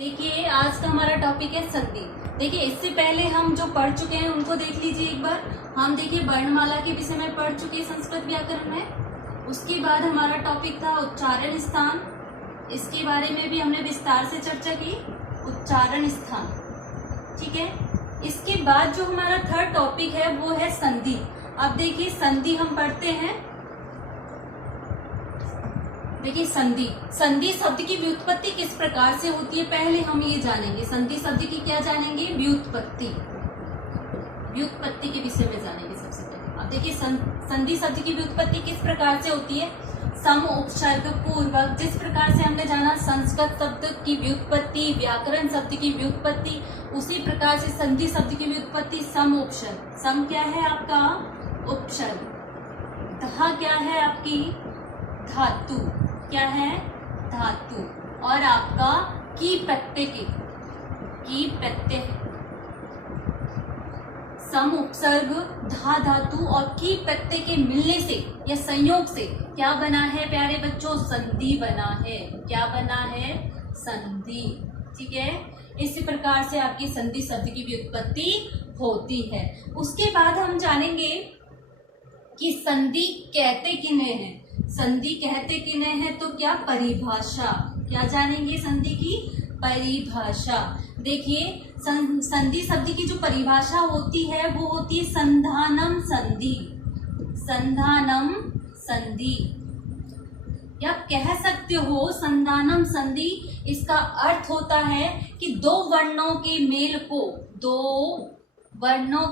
देखिए आज का हमारा टॉपिक है संधि। देखिए इससे पहले हम जो पढ़ चुके हैं उनको देख लीजिए एक बार। हम देखिए वर्णमाला के विषय में पढ़ चुके हैं संस्कृत व्याकरण में। उसके बाद हमारा टॉपिक था उच्चारण स्थान। इसके बारे में भी हमने विस्तार से चर्चा की, उच्चारण स्थान। ठीक है, इसके बाद जो हमारा थर्ड टॉपिक है वो है संधि। अब देखिए संधि हम पढ़ते हैं। देखिए संधि, संधि शब्द की व्युत्पत्ति किस प्रकार से होती है पहले हम ये जानेंगे। संधि शब्द की क्या जानेंगे? व्युत्पत्ति, व्युत्पत्ति के विषय में जानेंगे सबसे पहले। अब देखिए संधि शब्द की व्युत्पत्ति किस प्रकार से होती है? सम उपसर्ग पूर्वक। जिस प्रकार से हमने जाना संस्कृत शब्द की व्युत्पत्ति, व्याकरण शब्द की व्युत्पत्ति, उसी प्रकार से संधि शब्द की व्युत्पत्ति सम उपसर्ग। सम क्या है आपका? उपसर्ग। धा क्या है आपकी? धातु। क्या है? धातु। और आपका की प्रत्यय की प्रत्यय सम उपसर्ग, धा धातु और की प्रत्यय के मिलने से या संयोग से क्या बना है प्यारे बच्चों? संधि बना है। क्या बना है? संधि। ठीक है, इसी प्रकार से आपकी संधि शब्द की व्युत्पत्ति होती है। उसके बाद हम जानेंगे कि संधि कहते किन्हें हैं। संधि कहते किन्हें हैं तो क्या? परिभाषा। क्या जानेंगे? संधि की परिभाषा। देखिए संधि शब्द की जो परिभाषा होती है वो होती है संधानम संधि। संधानम संधि या कह सकते हो संधानम संधि। इसका अर्थ होता है कि दो वर्णों के मेल को, दो वर्णों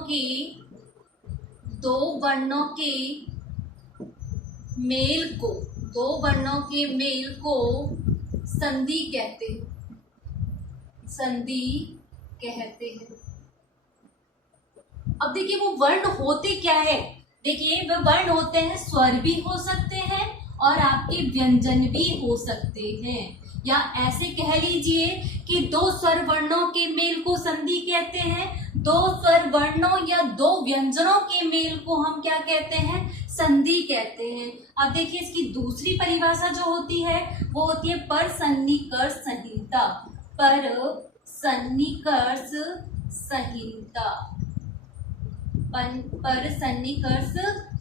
के मेल को संधि कहते हैं। संधि कहते हैं। अब देखिए वो वर्ण होते क्या है? देखिए वो वर्ण होते हैं, स्वर भी हो सकते हैं और आपके व्यंजन भी हो सकते हैं, या ऐसे कह लीजिए कि दो स्वर वर्णों के मेल को संधि कहते हैं। दो स्वर वर्णों या दो व्यंजनों के मेल को हम क्या कहते हैं? संधि कहते हैं। अब देखिए इसकी दूसरी परिभाषा जो होती है वो होती है पर सन्निकर्ष संहिता। पर सन्निकर्ष संहिता। पर सन्निकर्ष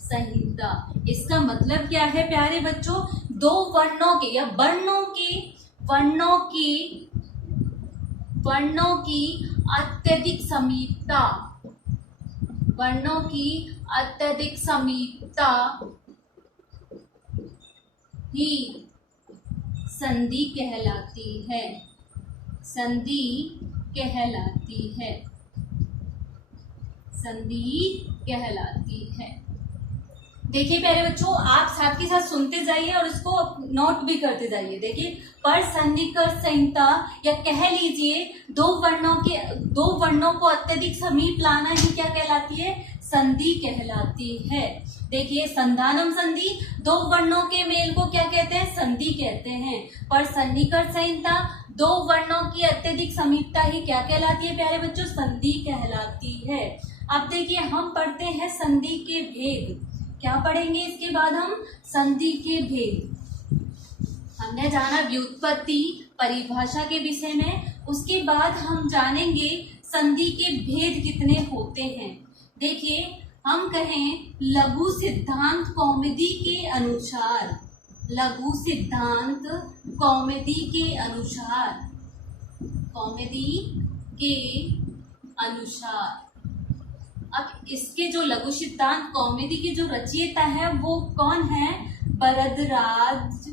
संहिता। इसका मतलब क्या है प्यारे बच्चों? दो वर्णों के या वर्णों की अत्यधिक समीपता, वर्णों की अत्यधिक समीपता ही संधि कहलाती है। संधि कहलाती है। संधि कहलाती है। देखिए प्यारे बच्चों, आप साथ के साथ सुनते जाइए और इसको नोट भी करते जाइए। देखिए पर सन्निकर्ष संहिता या कह लीजिए दो वर्णों को अत्यधिक समीप लाना ही क्या कहलाती है? संधि कहलाती है। देखिए संधानम संधि, दो वर्णों के मेल को क्या कहते हैं? संधि कहते हैं। पर सन्निकर्ष संहिता, दो वर्णों की अत्यधिक समीपता ही क्या कहलाती है प्यारे बच्चों? संधि कहलाती है। अब देखिए हम पढ़ते हैं संधि के भेद। क्या पढ़ेंगे इसके बाद हम? संधि के भेद। हमने जाना व्युत्पत्ति, परिभाषा के विषय में। उसके बाद हम जानेंगे संधि के भेद कितने होते हैं। देखिए हम कहें लघु सिद्धांत कौमुदी के अनुसार, लघु सिद्धांत कौमुदी के अनुसार। अब इसके जो लघु सिद्धांत कौमुदी के जो रचयिता है वो कौन है? भरद्वाज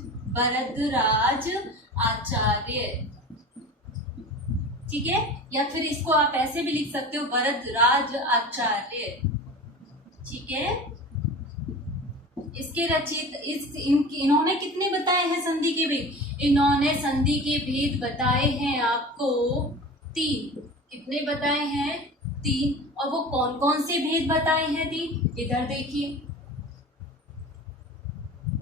आचार्य। ठीक है, या फिर इसको आप ऐसे भी लिख सकते हो भरद्वाज आचार्य। ठीक है, इसके रचयिता इन्होंने कितने बताए हैं संधि के भेद? इन्होंने संधि के भेद बताए हैं आपको 3। कितने बताए हैं? 3। और वो कौन कौन से भेद बताए हैं? इधर देखिए,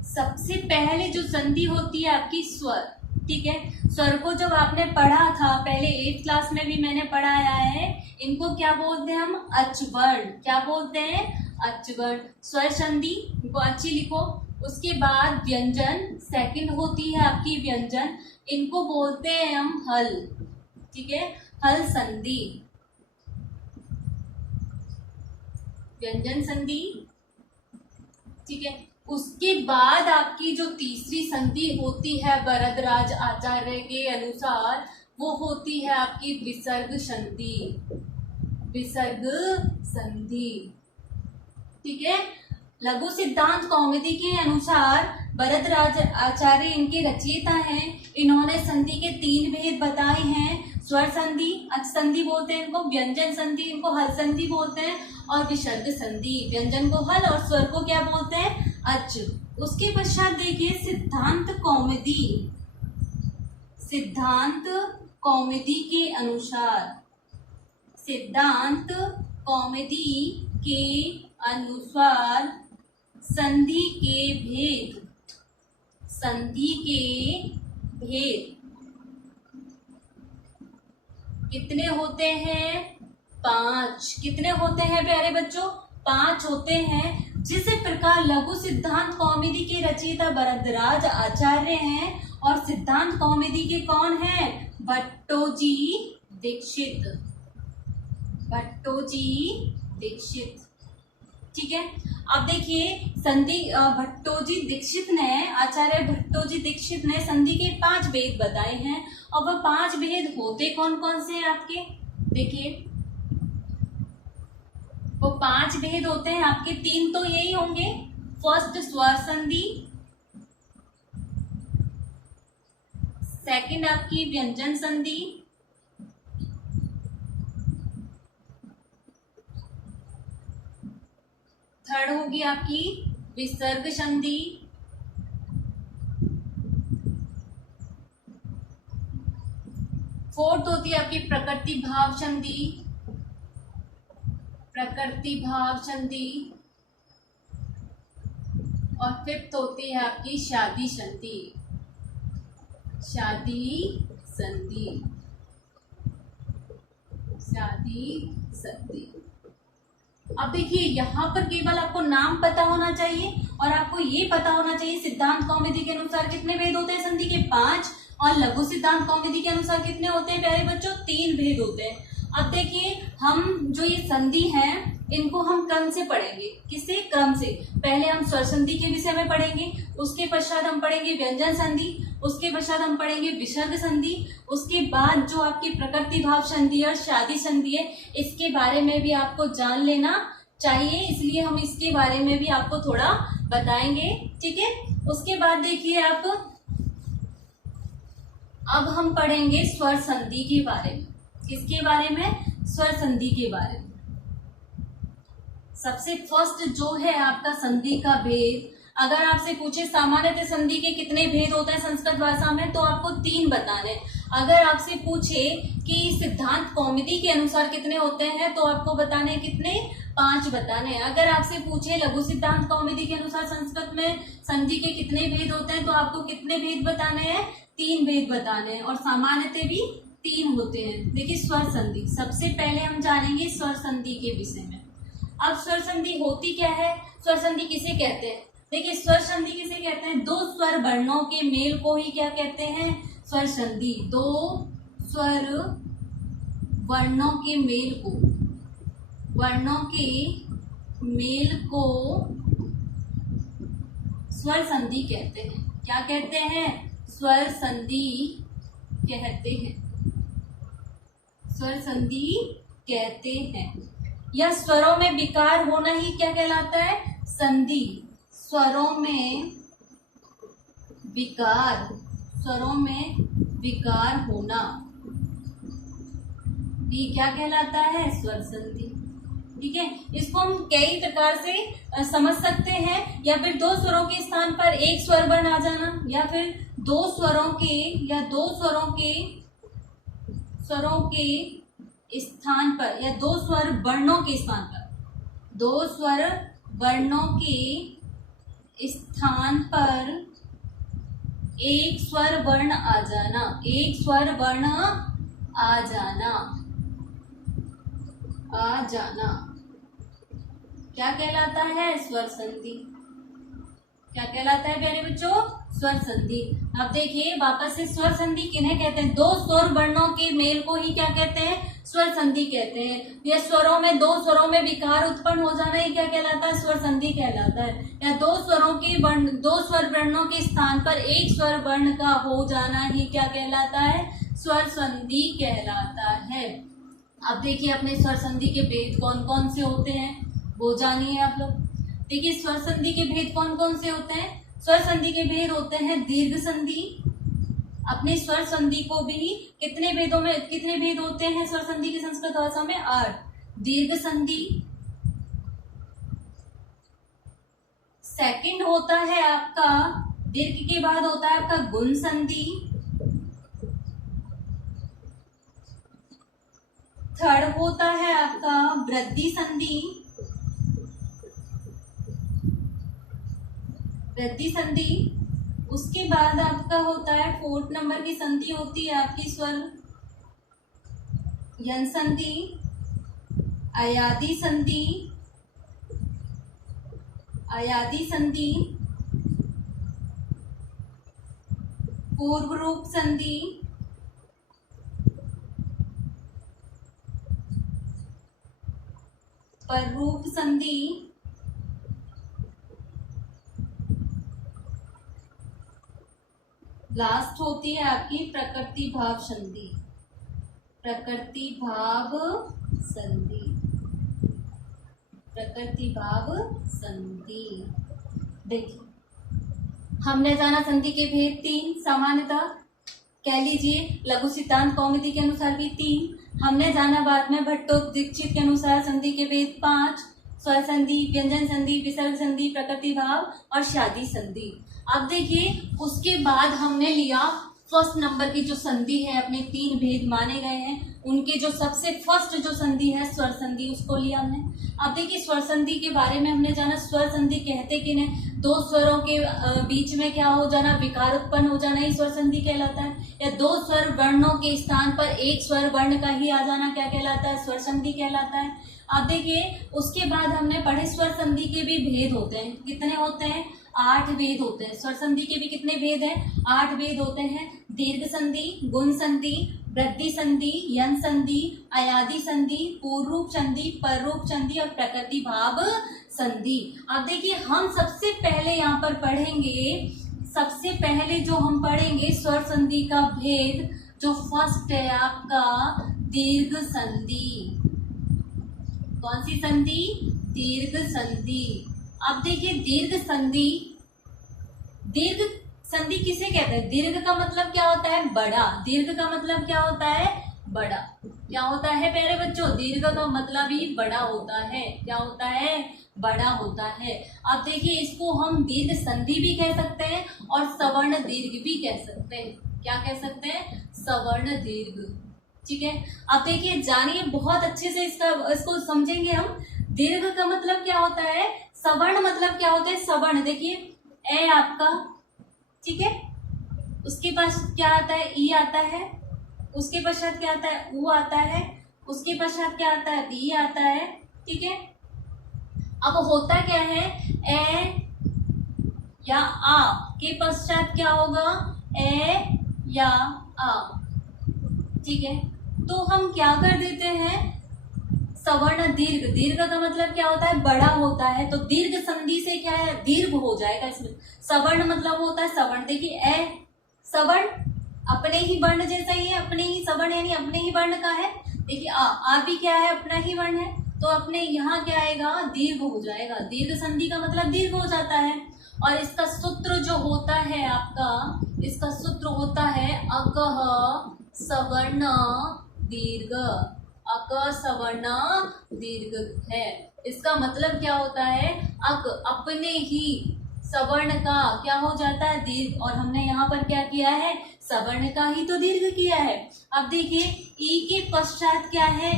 सबसे पहले जो संधि होती है आपकी स्वर। ठीक है, स्वर को जब आपने पढ़ा था पहले 8th क्लास में भी मैंने पढ़ाया है, इनको क्या बोलते हैं हम? अचवर्ण। क्या बोलते हैं? अचवर्ण। स्वर संधि, इनको अच्छी लिखो। उसके बाद व्यंजन, सेकंड होती है आपकी व्यंजन, इनको बोलते हैं हम हल। ठीक है, हल संधि, व्यंजन संधि, ठीक है। उसके बाद आपकी जो तीसरी संधि होती है वरदराज आचार्य के अनुसार, वो होती है आपकी विसर्ग संधि, विसर्ग संधि, ठीक है। लघु सिद्धांत कौमुदी के अनुसार वरदराज आचार्य इनके रचयिता हैं। इन्होंने संधि के 3 भेद बताए हैं। स्वर संधि, अच संधि बोलते हैं इनको, व्यंजन संधि इनको हल संधि बोलते हैं, और विसर्ग संधि, व्यंजन को हल और स्वर को क्या बोलते हैं, अच। उसके पश्चात देखिए सिद्धांत कौमुदी, सिद्धांत कौमुदी के अनुसार, सिद्धांत कौमुदी के अनुसार संधि के भेद, संधि के भेद कितने होते हैं, 5। कितने होते हैं प्यारे बच्चों, 5 होते हैं। जिस प्रकार लघु सिद्धांत कौमुदी के रचयिता वरदराज आचार्य हैं और सिद्धांत कौमुदी के कौन हैं, भट्टोजी दीक्षित, भट्टोजी दीक्षित, ठीक है। अब देखिए संधि भट्टोजी दीक्षित ने, आचार्य भट्टोजी दीक्षित ने संधि के 5 भेद बताए हैं, और वह 5 भेद होते कौन कौन से हैं आपके, देखिए वो 5 भेद होते हैं आपके। 3 तो यही होंगे, फर्स्ट स्वर संधि, सेकंड आपकी व्यंजन संधि, थर्ड होगी आपकी विसर्ग संधि, फोर्थ होती है आपकी प्रकृति भाव संधि, प्रकृति भाव संधि, और फिफ्थ होती है आपकी शादी संधि, शादी संधि, शादी संधि। अब देखिए यहाँ पर केवल आपको नाम पता होना चाहिए, और आपको ये पता होना चाहिए सिद्धांत कौमुदी के अनुसार कितने भेद होते हैं संधि के, 5, और लघु सिद्धांत कौमुदी के अनुसार कितने होते हैं प्यारे बच्चों, 3 भेद होते हैं। अब देखिए हम जो ये संधि है इनको हम क्रम से पढ़ेंगे, किसे क्रम से, पहले हम स्वर संधि के विषय में पढ़ेंगे, उसके पश्चात हम पढ़ेंगे व्यंजन संधि, उसके पश्चात हम पढ़ेंगे विसर्ग संधि, उसके बाद जो आपकी प्रकृति भाव संधि और शादी संधि है इसके बारे में भी आपको जान लेना चाहिए, इसलिए हम इसके बारे में भी आपको थोड़ा बताएंगे, ठीक है। उसके बाद देखिए आप, अब हम पढ़ेंगे स्वर संधि के बारे में, किसके बारे में, स्वर संधि के बारे में। सबसे फर्स्ट जो है आपका संधि का भेद, अगर आपसे पूछे सामान्यतः संधि के कितने भेद होते हैं संस्कृत भाषा में, तो आपको 3 बताने। अगर आपसे पूछे कि सिद्धांत कौमुदी के अनुसार कितने होते हैं, तो आपको बताने कितने, 5 बताने। अगर आपसे पूछे लघु सिद्धांत कौमुदी के अनुसार संस्कृत में संधि के कितने भेद होते हैं, तो आपको कितने भेद बताने हैं, 3 भेद बताने हैं, और सामान्यतः भी 3 होते हैं। देखिए स्वर संधि, सबसे पहले हम जानेंगे स्वर संधि के विषय में। अब स्वर संधि होती क्या है, स्वर संधि किसे कहते हैं, देखिए स्वर संधि किसे कहते हैं, 2 स्वर वर्णों के मेल को ही क्या कहते हैं, स्वर संधि। 2 स्वर वर्णों के मेल को, वर्णों के मेल को स्वर संधि कहते हैं। क्या कहते हैं, स्वर संधि कहते हैं, स्वर संधि कहते हैं। या स्वरों में विकार होना ही क्या कहलाता है, संधि। स्वरों में विकार, स्वरों में विकार होना ये क्या कहलाता है, स्वर संधि, ठीक है। इसको हम कई प्रकार से समझ सकते हैं, या फिर 2 स्वरों के स्थान पर एक स्वर वर्ण आ जाना, या फिर 2 स्वरों के, या 2 स्वरों के स्थान पर, या 2 स्वर वर्णों के स्थान पर, 2 स्वर वर्णों के स्थान पर एक स्वर वर्ण आ जाना, एक स्वर वर्ण आ जाना, आ जाना क्या कहलाता है, स्वर संधि। क्या कहलाता है प्यारे बच्चों? स्वर संधि। अब देखिए वापस से स्वर संधि किन्हें कहते हैं? दो स्वर वर्णों के मेल को ही क्या कहते हैं? स्वर संधि कहते हैं। ये स्वरों में, दो स्वरों में विकार उत्पन्न हो जाना ही क्या कहलाता है? स्वर संधि कहलाता है। या दो स्वरों के वर्ण, दो स्वर वर्णों के स्थान पर एक स्वर वर्ण का हो जाना ही क्या कहलाता है? स्वर संधि कहलाता है। अब देखिए अपने स्वर संधि के भेद कौन कौन से होते हैं वो जानिए आप लोग। देखिए स्वर संधि के भेद कौन कौन से होते हैं? स्वर संधि के भेद होते हैं दीर्घ संधि। अपने स्वर संधि को भी कितने भेदों में, कितने भेद होते हैं स्वर संधि की संस्कृत भाषा में? 8। दीर्घ संधि, सेकंड होता है आपका, दीर्घ के बाद होता है आपका गुण संधि, थर्ड होता है आपका वृद्धि संधि, वृद्धि संधि। उसके बाद आपका होता है 4th नंबर की संधि होती है आपकी स्वर यन संधि, अयादि संधि, अयादि संधि, पूर्व रूप संधि, पररूप संधि, लास्ट होती है आपकी प्रकृति भाव संधि, प्रकृति भाव संधि, प्रकृति भाव संधि। देखिए हमने जाना संधि के भेद 3, सामान्यतः कह लीजिए लघु सिद्धांत कौमुदी के अनुसार भी 3। हमने जाना बाद में भट्टो दीक्षित के अनुसार संधि के भेद 5, स्वर संधि, व्यंजन संधि, विसर्ग संधि, प्रकृति भाव और शादी संधि। अब देखिए उसके बाद हमने लिया फर्स्ट नंबर की जो संधि है, अपने 3 भेद माने गए हैं उनके जो सबसे फर्स्ट जो संधि है स्वर संधि, उसको लिया हमने। अब देखिए स्वर संधि के बारे में हमने जाना, स्वर संधि कहते कि नहीं, दो स्वरों के बीच में क्या हो जाना, विकार उत्पन्न हो जाना ही स्वर संधि कहलाता है। या दो स्वर वर्णों के स्थान पर एक स्वर वर्ण का ही आ जाना क्या कहलाता है? स्वर संधि कहलाता है। अब देखिए उसके बाद हमने पढ़े स्वर संधि के भी भेद होते हैं। कितने होते हैं? 8 भेद होते हैं। स्वर संधि के भी कितने भेद हैं? 8 भेद होते हैं। दीर्घ संधि, गुण संधि, वृद्धि संधि, यन संधि, अयादि संधि, पूर्वरूप संधि, पररूप संधि और प्रकृति भाव संधि। अब देखिए हम सबसे पहले यहाँ पर पढ़ेंगे, सबसे पहले जो हम पढ़ेंगे स्वर संधि का भेद जो फर्स्ट है आपका दीर्घ संधि। कौन सी संधि? दीर्घ संधि। अब देखिए दीर्घ संधि, दीर्घ संधि किसे कहते हैं? दीर्घ का मतलब क्या होता है? बड़ा। दीर्घ का मतलब क्या होता है? बड़ा। क्या होता है प्यारे बच्चों? दीर्घ का मतलब ही बड़ा होता है। क्या होता है? बड़ा होता है। अब देखिए इसको हम दीर्घ संधि भी कह सकते हैं और सवर्ण दीर्घ भी कह सकते हैं। क्या कह सकते हैं? सवर्ण दीर्घ। ठीक है, अब देखिए जानिए बहुत अच्छे से इसको समझेंगे हम। दीर्घ का मतलब क्या होता है? सवर्ण मतलब क्या होता है? सवर्ण देखिए ए आपका, ठीक है, उसके पास क्या आता है? ई आता है, उसके पश्चात क्या आता है? ऊ आता है, उसके पश्चात क्या आता है? बी आता है। ठीक है, अब होता क्या है? ए या आ के पश्चात क्या होगा? ए या आ। ठीक है, तो हम क्या कर देते हैं? सवर्ण दीर्घ। दीर्घ का मतलब क्या होता है? बड़ा होता है। तो दीर्घ संधि से क्या है? दीर्घ हो जाएगा इसमें। सवर्ण मतलब होता है सवर्ण। देखिए ए सवर्ण अपने ही वर्ण जैसा ही है, अपने ही सवर्ण यानी अपने ही वर्ण का है। देखिए आ भी क्या है? अपना ही वर्ण है। तो अपने यहाँ क्या आएगा? दीर्घ हो जाएगा। दीर्घ संधि का मतलब दीर्घ हो जाता है। और इसका सूत्र जो होता है आपका, इसका सूत्र होता है अकह सवर्ण दीर्घ। अक सवर्ण दीर्घ है। इसका मतलब क्या होता है? अक अपने ही सवर्ण का क्या हो जाता है? दीर्घ। और हमने यहाँ पर क्या किया है? सवर्ण का ही तो दीर्घ किया है। अब देखिए ई के पश्चात क्या है?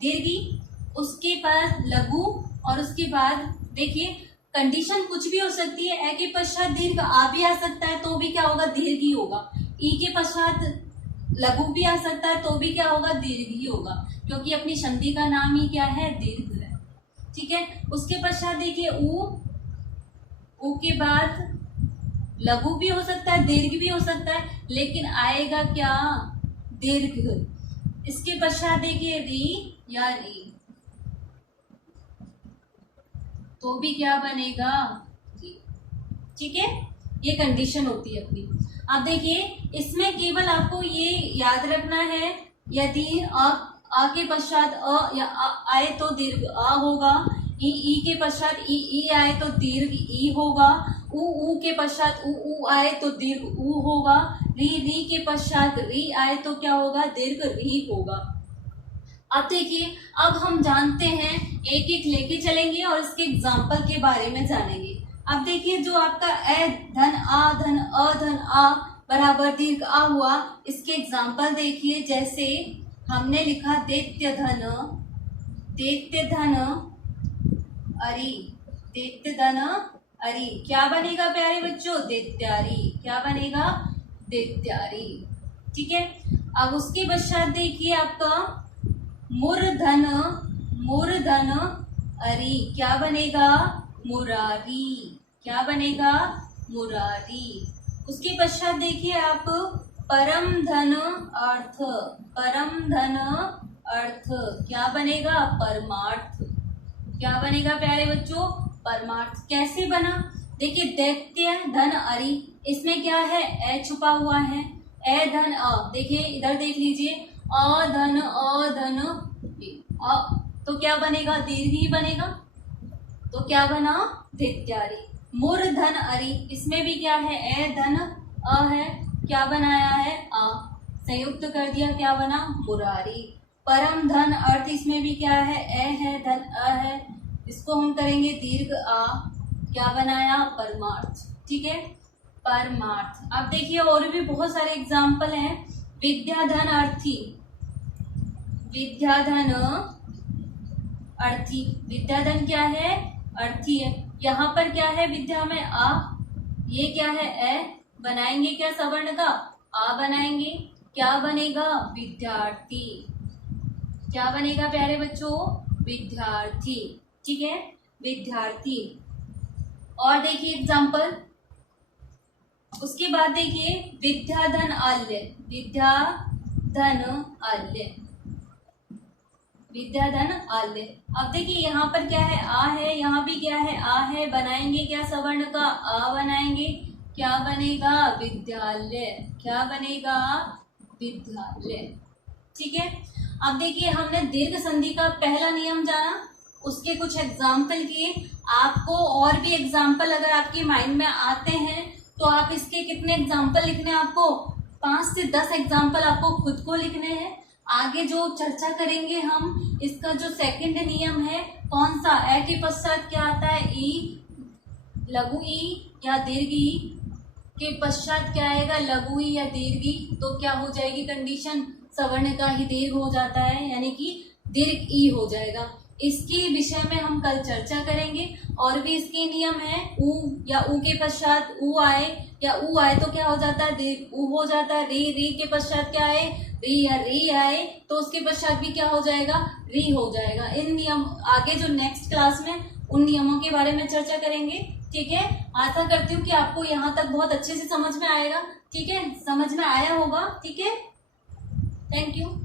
दीर्घी, उसके पास लघु और उसके बाद देखिए कंडीशन कुछ भी हो सकती है। ए के पश्चात दीर्घ आ भी आ सकता है तो भी क्या होगा? दीर्घ ही होगा। ई के पश्चात लघु भी आ सकता है तो भी क्या होगा? दीर्घ ही होगा, क्योंकि अपनी संधि का नाम ही क्या है? दीर्घ है। ठीक है, उसके पश्चात देखिए ऊ के बाद लघु भी हो सकता है, दीर्घ भी हो सकता है, लेकिन आएगा क्या, दीर्घ। इसके पश्चात देखिए री या री, तो भी क्या बनेगा, री। ठीक है, ये कंडीशन होती है अपनी। अब देखिए इसमें केवल आपको ये याद रखना है, यदि आ के पश्चात अ या आए तो दीर्घ आ होगा, ई के पश्चात ई आए तो दीर्घ ई होगा, ऊ के पश्चात ऊ आए तो दीर्घ ऊ होगा, री के पश्चात री आए तो क्या होगा, दीर्घ री होगा। अब देखिए, अब हम जानते हैं, एक एक लेके चलेंगे और इसके एग्जाम्पल के बारे में जानेंगे। अब देखिए जो आपका ए धन अ धन आ बराबर दीर्घ आ हुआ, इसके एग्जाम्पल देखिए। जैसे हमने लिखा दैत्य धन अरि, दैत्य धन अरि, क्या बनेगा प्यारे बच्चों, दैत्यारी। क्या बनेगा, दैत्यारी। ठीक है, अब उसके पश्चात देखिए आपका मूर्धन अरि, क्या बनेगा, मुरारी। क्या बनेगा, मुरारी। उसके पश्चात देखिए आप परम धन अर्थ, क्या बनेगा, परमार्थ। क्या बनेगा प्यारे बच्चों, परमार्थ। कैसे बना, देखिए दैत्य धन अरि, इसमें क्या है, ए छुपा हुआ है, ए धन अ, देखिए इधर देख लीजिए, अ धन अ, तो क्या बनेगा, दीर्घ ही बनेगा, तो क्या बना, दैत्यारी। मूर्धन अरि, इसमें भी क्या है, ए धन अ है, क्या बनाया है, आ, संयुक्त कर दिया, क्या बना, मुरारी। परम धन अर्थ, इसमें भी क्या है, ए है, धन अ है, इसको हम करेंगे दीर्घ आ, क्या बनाया, परमार्थ। ठीक है, परमार्थ। अब देखिए और भी बहुत सारे एग्जाम्पल हैं। विद्याधन अर्थी, विद्याधन अर्थी, विद्याधन क्या है, अर्थी है। यहाँ पर क्या है, विद्या में आ, ये क्या है, ए, बनाएंगे क्या सवर्ण का, आ बनाएंगे, क्या बनेगा, विद्यार्थी। क्या बनेगा प्यारे बच्चों, विद्यार्थी। ठीक है, विद्यार्थी। और देखिए एग्जाम्पल, उसके बाद देखिए विद्याधन आल्य, विद्याधन आल्य, विद्याधन आल्य। अब देखिए यहाँ पर क्या है, आ है, यहाँ भी क्या है, आ है, बनाएंगे क्या सवर्ण का, आ बनाएंगे, क्या बनेगा, विद्यालय। क्या बनेगा, विद्यालय। ठीक है, अब देखिए हमने दीर्घ संधि का पहला नियम जाना, उसके कुछ एग्जाम्पल किए। आपको और भी एग्जाम्पल अगर आपके माइंड में आते हैं तो आप इसके कितने एग्जाम्पल लिखने हैं, आपको 5 से 10 एग्जाम्पल आपको खुद को लिखने हैं। आगे जो चर्चा करेंगे हम, इसका जो सेकंड नियम है कौन सा, ए के पश्चात क्या आता है, ई, लघु ई या दीर्घ ई के पश्चात क्या आएगा, लघु ई या दीर्घ ई, तो क्या हो जाएगी कंडीशन, सवर्ण का ही दीर्घ हो जाता है, यानी कि दीर्घ ई हो जाएगा। इसके विषय में हम कल चर्चा करेंगे। और भी इसके नियम है, ऊ या ऊ के पश्चात ऊ आए या ऊ आए तो क्या हो जाता है, दीर्घ ऊ हो जाता है। री के पश्चात क्या आए, री या री आए तो उसके पश्चात भी क्या हो जाएगा, री हो जाएगा। इन नियम आगे जो नेक्स्ट क्लास में उन नियमों के बारे में चर्चा करेंगे। ठीक है, आशा करती हूँ कि आपको यहाँ तक बहुत अच्छे से समझ में आएगा। ठीक है, समझ में आया होगा। ठीक है, थैंक यू।